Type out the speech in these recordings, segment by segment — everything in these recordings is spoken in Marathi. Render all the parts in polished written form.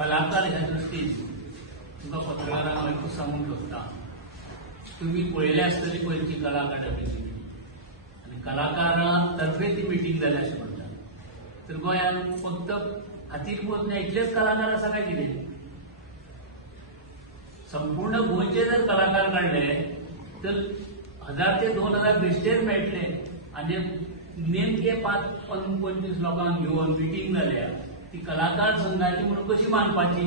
कलाकार ह्या दृष्टीन तुमका पत्रकारांक एकूच सांगूंक सोदता, तुम्ही पळयले आसतली पयलींची कला अकादमीची आनी कलाकारां तर्फे ती मिटींग जाली अशें म्हणटात. तर गोंयांत फक्त खातीरपूर इतलेच कलाकार आसा काय कितें? संपूर्ण गोंयचे जर कलाकार काढले तर 1000 ते 2000 बेश्टेच मेळटले आनी नेमके 5-25 लोकांक घेवन मिटींग जाल्या ती कलाकार संघाची म्हणून कशी मानपाची?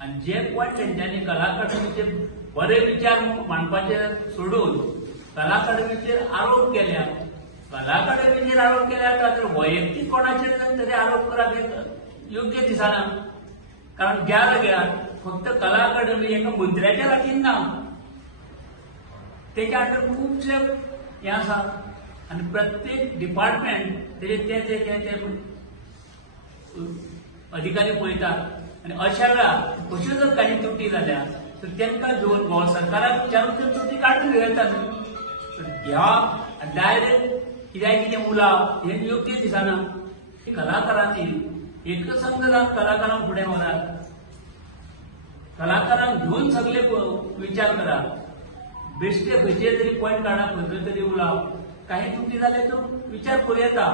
आणि जे पॉयंट तेंच्यांनी कला अकादमीचे बरे विचार मांडपाचे सोडून कला अकादमीचेर आरोप केल्या. कला अकादमीचेर आरोप केल्या तर वैयक्तीक कोणाचेर तरी आरोप करप योग्य दिसना. कारण ज्या जाग्यार फक्त कला अकादमी एका मंत्र्याच्या लागीं ना, तेच्या अंडर खुबशे हे आसा आनी प्रत्येक डिपार्टमेंट ते अधिकारी पळयतात आनी अशा वेळार अश्यो जर काही त्रुटी जाल्या तर तांकां घेवन गोवा सरकाराक विचारून त्यो त्रुटी काडून घेतात. तर ह्या डायरेक्ट कितें उलोवप हें योग्य दिसना. कलाकारांनी एकसंग जावन कलाकारांक फुडें व्हरात, कलाकारांक घेवन सगळे विचार करात, बेश्टे खंयचे तरी पॉयंट काडप, खंयचे तरी उलोवप, काही त्रुटी जाल्यार तो विचार करूं येता.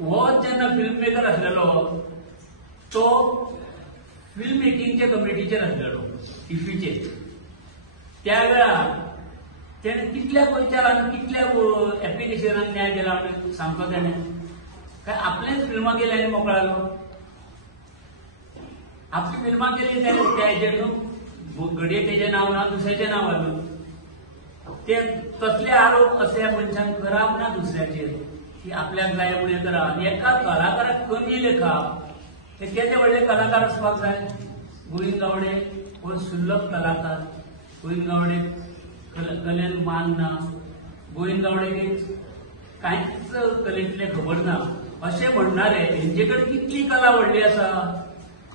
हो जेन्ना फिल्म मेकर आसलेलो तो फिल्म मेकिंगच्या कमिटीचेर आसलेलो इफ्फीचेर. त्या वेळार तेणे कितल्या गोंयच्या कितल्या एप्लिकेशनाक न्याय दिला सांगतो तेणे काय आपलेच फिल्मां केली आनी मोकळो जालो. आपली फिल्मां केली त्या हेजेर न्हू, घडये तेजें नांव ना दुसऱ्याचें नांव घालून ते तसले आरोप असे मनशान करप ना दुसऱ्याचेर की आपल्याक जाय म्हणून करा. एका कलाकाराक कमी लेखप हे केन्ना व्हडले कलाकार आसपाक जाय. गोविंद गावडे हो सुल्लभ कलाकार, गोविंद गावडे कलेन मान ना, गोविंद गावडेक कांयच कलेंतले खबर ना अशें म्हणणारे हेंचे कडेन कितली कला व्हडली आसा.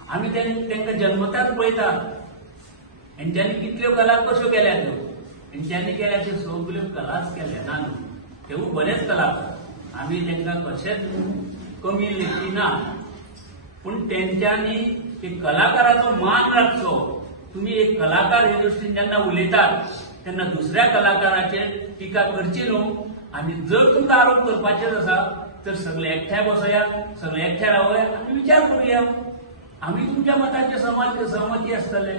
आमी तांकां जन्मताच पळयतात हेंच्यांनी कितल्यो कला कश्यो केल्या त्यो. तेंच्यांनी केल्या त्यो सगल्यो कलाच केल्या ना न्हू, तेवूय बरेच कलाकार. आमी तांकां कशेंच कमी लेखी ना, पूण तेंच्यांनी एक कलाकाराचो मान राखचो. तुम्ही एक कलाकार हे दृश्टीन जेन्ना उलयतात तेन्ना दुसऱ्या कलाकाराचेर टिका करची न्हू. आनी जर तुमकां आरोप करपाचेच आसा तर सगळे एकठांय बसया, सगळे एकठांय रावया आनी विचार करुया. आमी तुमच्या मताचे सहमती आसतले,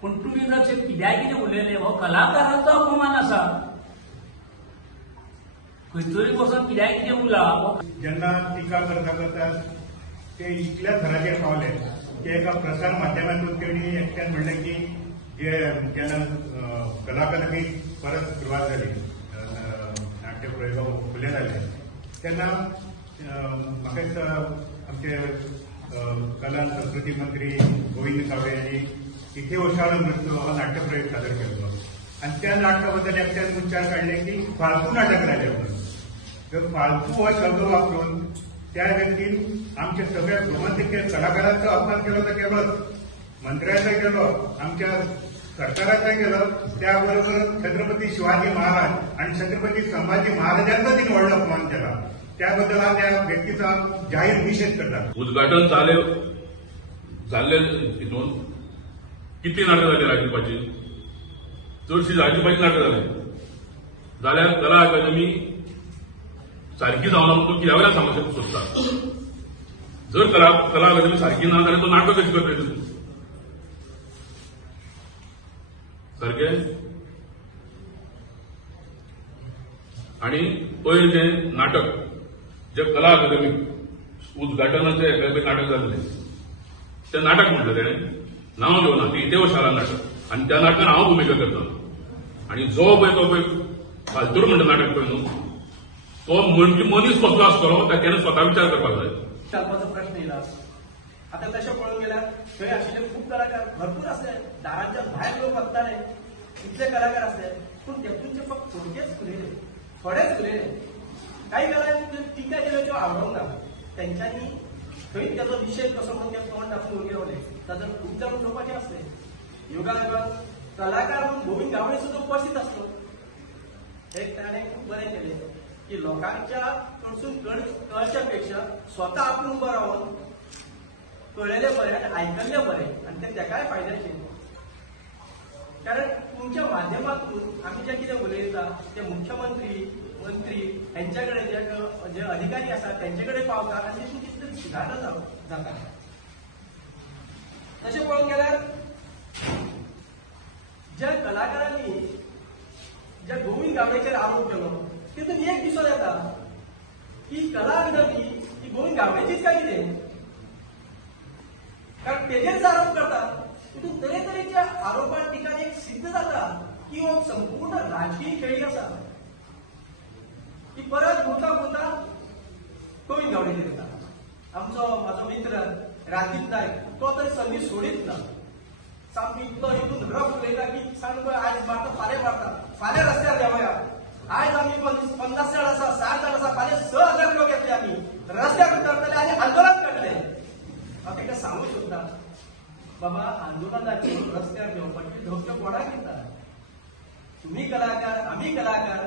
पूण तुमी जर कित्याक कितें उलयले हो कलाकाराचो अपमान आसा. खंयतरी बसून कित्याक कितें उलोवप. जेन्ना टिका करता ते इतल्या थराचेर पावले की एका प्रसार माध्यमांतून तेणी एकट्यान म्हणलें की जे जेन्ना कला अकादमी परत सुरवात जाली, नाट्य प्रयोग खुले जाले तेन्ना म्हाका दिसता आमचे कला आनी संस्कृती मंत्री गोविंद गावडे यांनी इथे ओशाळ नृत्य हा नाट्यप्रयोग सादर केलो आणि त्या नाटकाबद्दल एकट्यान उच्चार काढले की फालतू नाटक झाले म्हणून. तर फालतू हो शब्द वापरून त्या व्यक्तीन आमच्या सगळ्या गोमंतकीय कलाकारांचा अपमान केला तर केवळ मंत्र्याचा केलो, आमच्या सरकाराचा केलं, त्याबरोबर छत्रपती शिवाजी महाराज आणि छत्रपती संभाजी महाराजांचा तिने व्हडलो अपमान केला. त्याबद्दल हा त्या व्यक्तीचा जाहीर निषेध करतात. उद्घाटन झाले हितून किती नाटक झाली राजपाची, चडशी राजपाची नाटक झाली जाल्यार कला अकादमी सारखी जावना म्हणून कित्या वेळार सांगपाक सोदता. जर कला अकादमी सारखी ना जाल्यार तो नाटक कशें करता सारखे. आणि पयलीं तें नाटक जे कला अकादमी उद्घाटनाचे नाटक जाल्ले तें नाटक म्हटलें तेणें नांव घेवना ती इथे शाळा नाटक आणि त्या नाटकान हांव भुमिका करता. आणि जो पळय तो पळय फालतूर म्हणटा नाटक पळय न्हू तो मनीस कसलो आसतलो ताणें स्वता विचार करपाक जाय. चालपाचो प्रश्न येयला. आता तशें पळोवंक गेल्यार थंय आशिल्ले खूब कलाकार भरपूर आसले, दारांच्या भायर लोक वचताले, इतले कलाकार आसले, पूण तेतूंचे फक्त थोडकेच फुलयले, थोडेच फुलयले. काही कलाकार टिका केल्यो त्यो आवडूंक ना. तेंच्यांनी थंय त्याचो निषेध कसो म्हणून ते तोंड दाखवून गेले ताजो खूब जाण उलोवपाचे आसले. योगा लागून कलाकार म्हणून गोविंद गावडे सुद्धा उपस्थित आसलो. एक ताणें खूब बरें केलें की लोकांच्या कडसून कळच्या पेक्षा स्वता आपूण उबो रावन कळलेले बरे आणि आयकल्ले बरे आणि ते तेकाय फायद्याचे. कारण तुमच्या माध्यमातून आम्ही जे कितें उलयता ते मुख्यमंत्री मंत्री यांच्याकडे जे अधिकारी असतात त्यांच्याकडे पावतात आणि तेतून कितें सुदारणा जाता. तशें पळोवंक गेल्यार ज्या कलाकारांनी ज्या गोविंद गावडेचेर आरोप केलो तितून एक दिसून येता की कला अकादमी ही गोविंद गावडेचीच काय कितें. कारण तेजेर आरोप करतात तितून तरेतरेच्या आरोपां टिकान एक सिद्ध जाता की हो संपूर्ण राजकीय खेळी आसा की परत घुता गोविंद गावडेचेर येता. म्हाजो मित्र राजीव नायक तो तर संदी सोडीत ना. सामको इतलो हितून रफ उलयता की सामको आज मारता फाल्यां रस्त्यार देवया. आज आमी 50 जाण आसा 60 जाण आसा फाल्यां 6,000 लोक येतले आमी रस्त्यार उतरतले आनी आंदोलन करतले. हांव ताका सांगूं सोदता बाबा आंदोलनाची रस्त्यार देवपाची धोक्यो कोणाक येता. तुम्ही कलाकार आम्ही कलाकार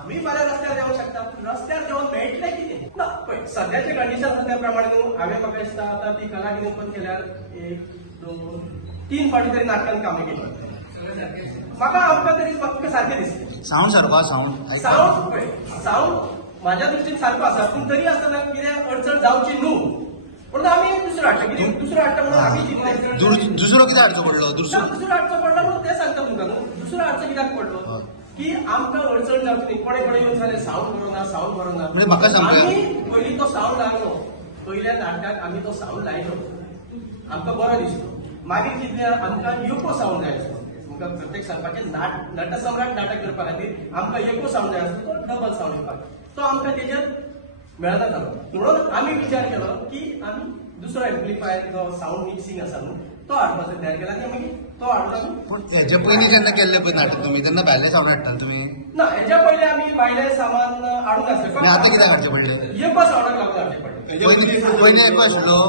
आम्ही फाल्यां रस्त्यार देवंक शकता पूण रस्त्यार देवून मेळटलें कितें ना. पळय सद्याचे कंडिशन आसा त्या प्रमाणे न्हू हांवें म्हाका दिसता आतां ती कला कितें ओपन केल्यार 1 2 3 फावटी तरी नाटकान कामां केली. म्हाका सारकें दिसलें. साऊंड म्हाज्या दृश्टीन सारको आसा पूण तरी आसतना कितें अडचण जावची न्हू म्हणून आमी एक दुसरो हाडटा. कितें दुसरो हाडटा म्हणून आमी चिंतले दुसरो कित्याक हाडचो पडलो. दुसरो हाडचो पडलो म्हणून तें सांगता तुमकां न्हू. दुसरो हाडचो कित्याक पडलो की आमकां अडचण जावची न्ही. कोणे येवन जालें साऊंड बरो ना आमी पयलीं तो साऊंड लागलो. पयल्या नाटकाक आमी तो साऊंड लायलो आमकां बरो दिसलो. मागीर कितें आमकां एको साऊंड जाय आसलो. तुमकां प्रत्येक सांगपाचें नटसम्राट नाटक करपा खातीर आमकां एको साऊंड जाय आसलो तो डबल साऊंड येवपाक. तो आमकां तेजेर मेळना जालो म्हणून आमी विचार केलो की आमी दुसरो एम्प्लिफायर जो साऊंड मिक्सिंग आसा न्हू तो हाडपाचो तयार केला. ते मागीर तो हाडलो. पूण हेजे पयलीं जेन्ना केल्लें पळय नाटक तुमी तेन्ना भायले सावन हाडटा तुमी ना. हेच्या पयलीं आमी भायले सामान हाडून नासले. आतां कित्याक हाडचें पडलें. एको साऊंडाक लागून हाडचें पडलें. पयलीं एको आशिल्लो.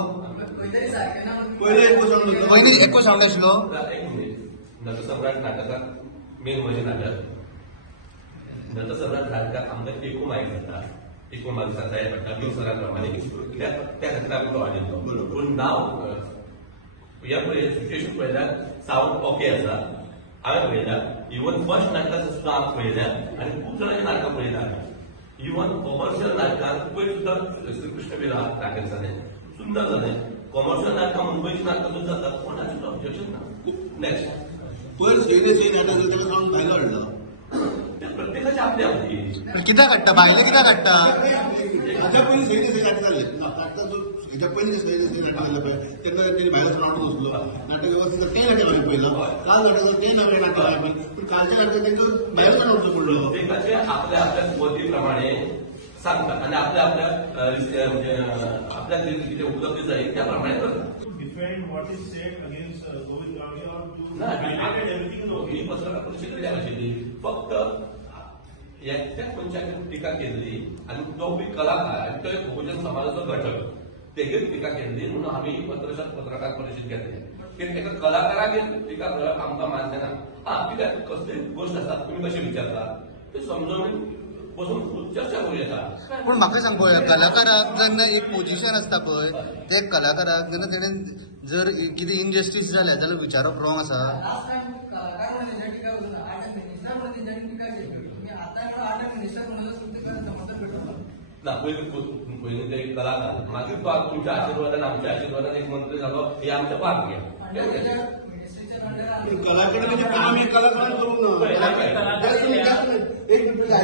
पयलीं एको साऊंड आशिल्लो. नटसम्राट नाटकात मेन म्हणजे नाटक नटसम्राट नाटकात आमकां एको मायक जाता. एको माणसां जाय पडटा मिक्सराप्रमाणे त्या खातीर आमी तो हाडिल्लो. पूण नाव ह्या सिच्युएशन पळयल्यार साऊंड ओके आसा. हांवें पळयल्यार इवन फर्स्ट नाटकां सुद्दां हांव पळयल्यार आनी खूब जाणांची नाटकां पळयल्यार इवन कॉमर्शियल नाटकां पयर सुद्दां श्रीकृष्ण विला नाटक जालें सुंदर जालें. कॉमर्शियल नाटकां मुंबयची नाटकां सुद्दां जातात कोणाचें ऑब्जेक्शन ना. नेक्स्ट पयर सैन्य नाटक ताका साऊंड भायलो हाडला. प्रत्येकाची आपली आपली कित्याक हाडटा भायले कित्याक हाडटा. हाच्या पयलीं सैन्य नाटक जालें हाच्या पयलीं सैन्य नाटक जालें पळय तेन्ना तेणी भायलो साऊंड वचलो. नाटक वेवस्थीत तें नाटक हांवें पळयलां. काल नाटक तें नवें नाटक आमी पूण कालच्या नाटकात तांकां भायलो साऊंड वचचो पडलो. प्रत्येकाचे आपल्या आपल्या पद्धी प्रमाणे सांगतात आणि आपल्या आपल्या आपल्या कितें उपलब्धी जाय त्या प्रमाणे करतात. Defend what is said against Govind Gowde or to ना, highlighted everything in the ही पत्रकार परिषद कित्याक आशिल्ली फक्त एकट्याच मनशाचेर टिका केल्ली आनी तो बी कलाकार आनी तो एक बहुजन समाजाचो घटक तेजेर टिका केल्ली म्हणून आमी ही पत्रकार परिषद घेतली. एका कलाकाराचेर टिका करप आमकां मान्य ना. कित्याक कसलीय गोश्ट आसा तुमी कशें विचारता ते समजून बसून चर्चा करूं येता. पूण म्हाका सांग पळय कलाकाराक जेन्ना एक पोजिशन आसता पळय ते कलाकाराक जेन्ना तेणें जर कितें इनजस्टीस जालें जाल्यार विचारप रॉंग आसा. ना पयलीं ते कलाकार मागीर तो तुमच्या आशिर्वादान आमच्या आशिर्वादान एक मंत्री जालो हे आमच्या पाग घ्या. कलाकडे म्हणजे काम एक कलाकार करूंक ना. कलाकार एक मिनिट